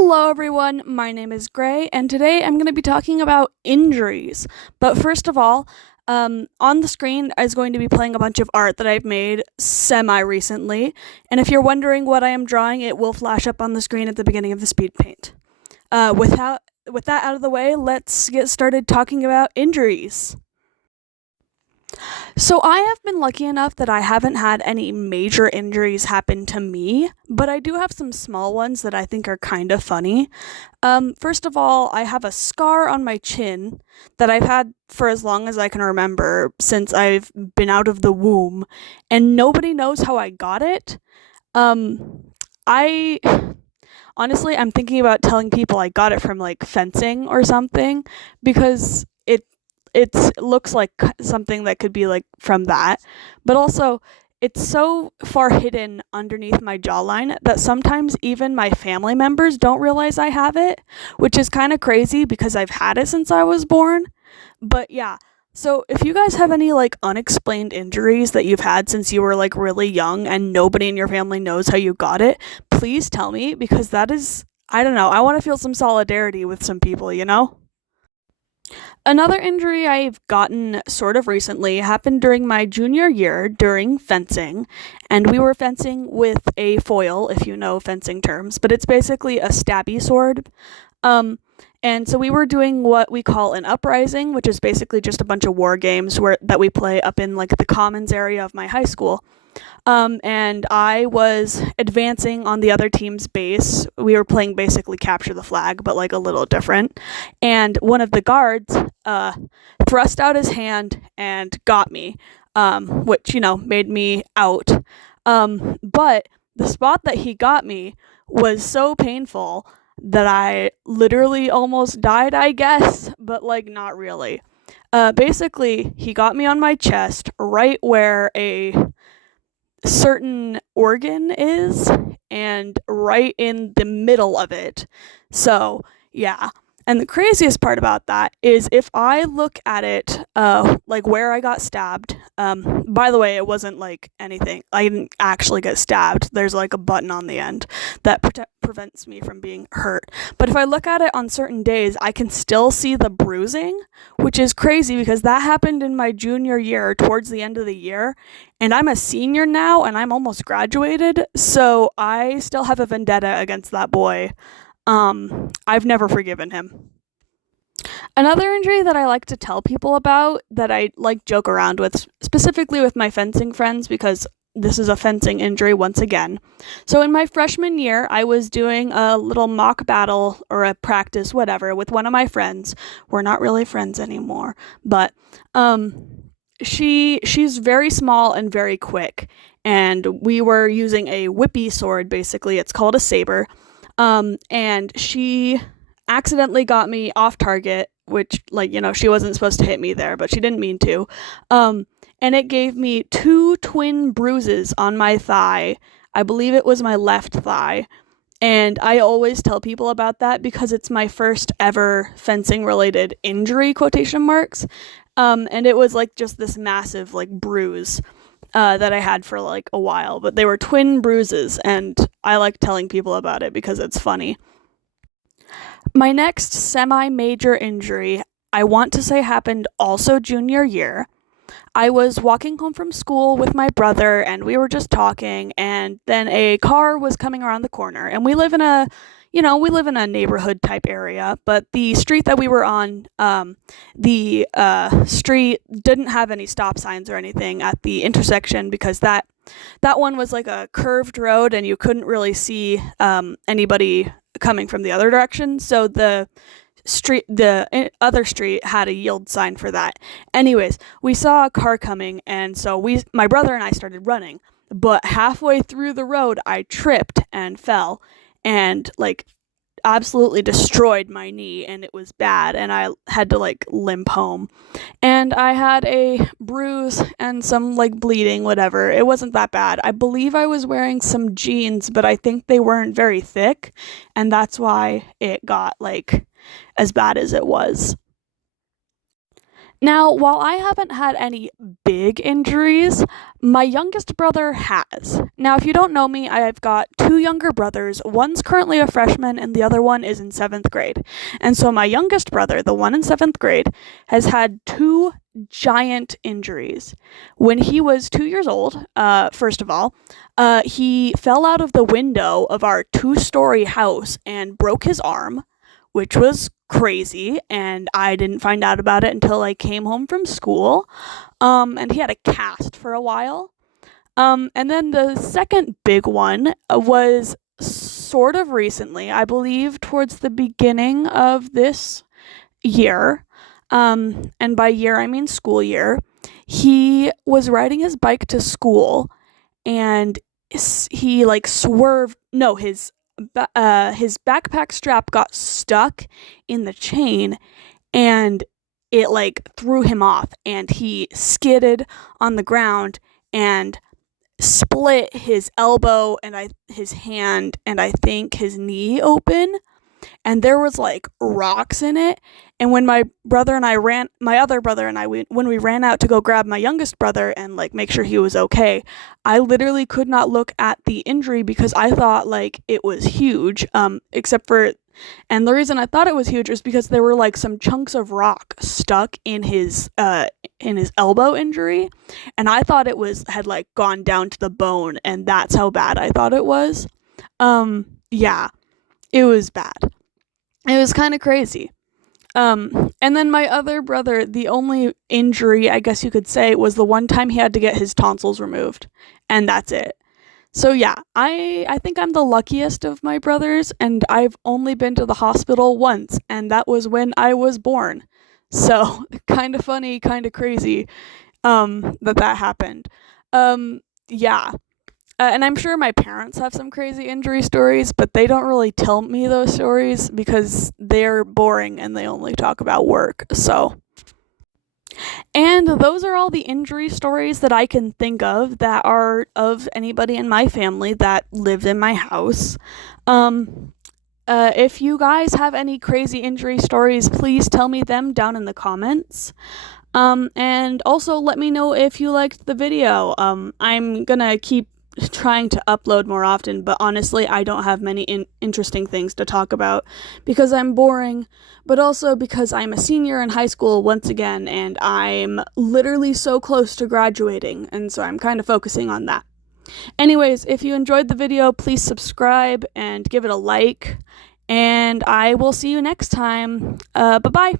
Hello, everyone. My name is Gray, and today I'm going to be talking about injuries. But first of all, on the screen is going to be playing a bunch of art that I've made semi recently. And if you're wondering what I am drawing, it will flash up on the screen at the beginning of the SpeedPaint. With that out of the way, let's get started talking about injuries. So I have been lucky enough that I haven't had any major injuries happen to me, but I do have some small ones that I think are kind of funny. First of all, I have a scar on my chin that I've had for as long as I can remember since I've been out of the womb, and nobody knows how I got it. I honestly, I'm thinking about telling people I got it from like fencing or something because it looks like something that could be like from that, but also it's so far hidden underneath my jawline that sometimes even my family members don't realize I have it, which is kind of crazy because I've had it since I was born. But yeah, so if you guys have any like unexplained injuries that you've had since you were like really young and nobody in your family knows how you got it, please tell me because that is, I don't know, I want to feel some solidarity with some people, you know? Another injury I've gotten sort of recently happened during my junior year during fencing, and we were fencing with a foil, if you know fencing terms, but it's basically a stabby sword. Um, and so we were doing what we call an uprising, which is basically just a bunch of war games that we play up in like the commons area of my high school. And I was advancing on the other team's base. We were playing basically capture the flag, but like a little different. And one of the guards thrust out his hand and got me, which, made me out. But the spot that he got me was so painful that I literally almost died, I guess, but like not really. Basically, he got me on my chest right where a certain organ is and right in the middle of it. So, yeah. And the craziest part about that is if I look at it, like where I got stabbed, by the way, it wasn't like anything. I didn't actually get stabbed. There's like a button on the end that prevents me from being hurt. But if I look at it on certain days, I can still see the bruising, which is crazy because that happened in my junior year towards the end of the year. And I'm a senior now and I'm almost graduated. So I still have a vendetta against that boy. I've never forgiven him. Another injury that I like to tell people about that I like joke around with, specifically with my fencing friends, because this is a fencing injury once again. So in my freshman year, I was doing a little mock battle or a practice, whatever, with one of my friends. We're not really friends anymore, but she's very small and very quick, and we were using a whippy sword. Basically, it's called a saber. And she accidentally got me off target, which, like, she wasn't supposed to hit me there, but she didn't mean to. And it gave me two twin bruises on my thigh. I believe it was my left thigh. And I always tell people about that because it's my first ever fencing related injury, quotation marks. And it was like just this massive, like, bruise that I had for like a while, but they were twin bruises, and I like telling people about it because it's funny. My next semi-major injury, I want to say happened also junior year. I was walking home from school with my brother and we were just talking, and then a car was coming around the corner, and we live in a neighborhood type area, but the street that we were on, the street didn't have any stop signs or anything at the intersection because that one was like a curved road and you couldn't really see anybody coming from the other direction. So the other street had a yield sign for that. Anyways, we saw a car coming, and so my brother and I started running, but halfway through the road I tripped and fell and like absolutely destroyed my knee, and it was bad, and I had to like limp home, and I had a bruise and some like bleeding, whatever. It wasn't that bad. I believe I was wearing some jeans, but I think they weren't very thick, and that's why it got like as bad as it was. Now, while I haven't had any big injuries, my youngest brother has. Now, if you don't know me, I've got two younger brothers. One's currently a freshman and the other one is in seventh grade. And so my youngest brother, the one in seventh grade, has had two giant injuries. When he was 2 years old, first of all, he fell out of the window of our two-story house and broke his arm, which was crazy, and I didn't find out about it until I came home from school. And he had a cast for a while. And then the second big one was sort of recently, I believe, towards the beginning of this year. And by year, I mean school year. He was riding his bike to school, and he like swerved. No, his backpack strap got stuck in the chain, and it like threw him off, and he skidded on the ground and split his elbow and his hand and I think his knee open, and there was like rocks in it. And when my other brother and I, when we ran out to go grab my youngest brother and like make sure he was okay, I literally could not look at the injury because I thought like it was huge. And the reason I thought it was huge was because there were like some chunks of rock stuck in his elbow injury, and I thought had like gone down to the bone, and that's how bad I thought it was. Yeah, it was bad. It was kind of crazy. And then my other brother, the only injury, I guess you could say, was the one time he had to get his tonsils removed. And that's it. So yeah, I think I'm the luckiest of my brothers, and I've only been to the hospital once, and that was when I was born. So kind of funny, kind of crazy, that happened. Yeah. And I'm sure my parents have some crazy injury stories, but they don't really tell me those stories because they're boring and they only talk about work. So, and those are all the injury stories that I can think of that are of anybody in my family that lived in my house. If you guys have any crazy injury stories, please tell me them down in the comments. And also let me know if you liked the video. I'm gonna keep trying to upload more often, but honestly, I don't have many interesting things to talk about because I'm boring, but also because I'm a senior in high school once again, and I'm literally so close to graduating, and so I'm kind of focusing on that. Anyways, if you enjoyed the video, please subscribe and give it a like, and I will see you next time. Bye-bye.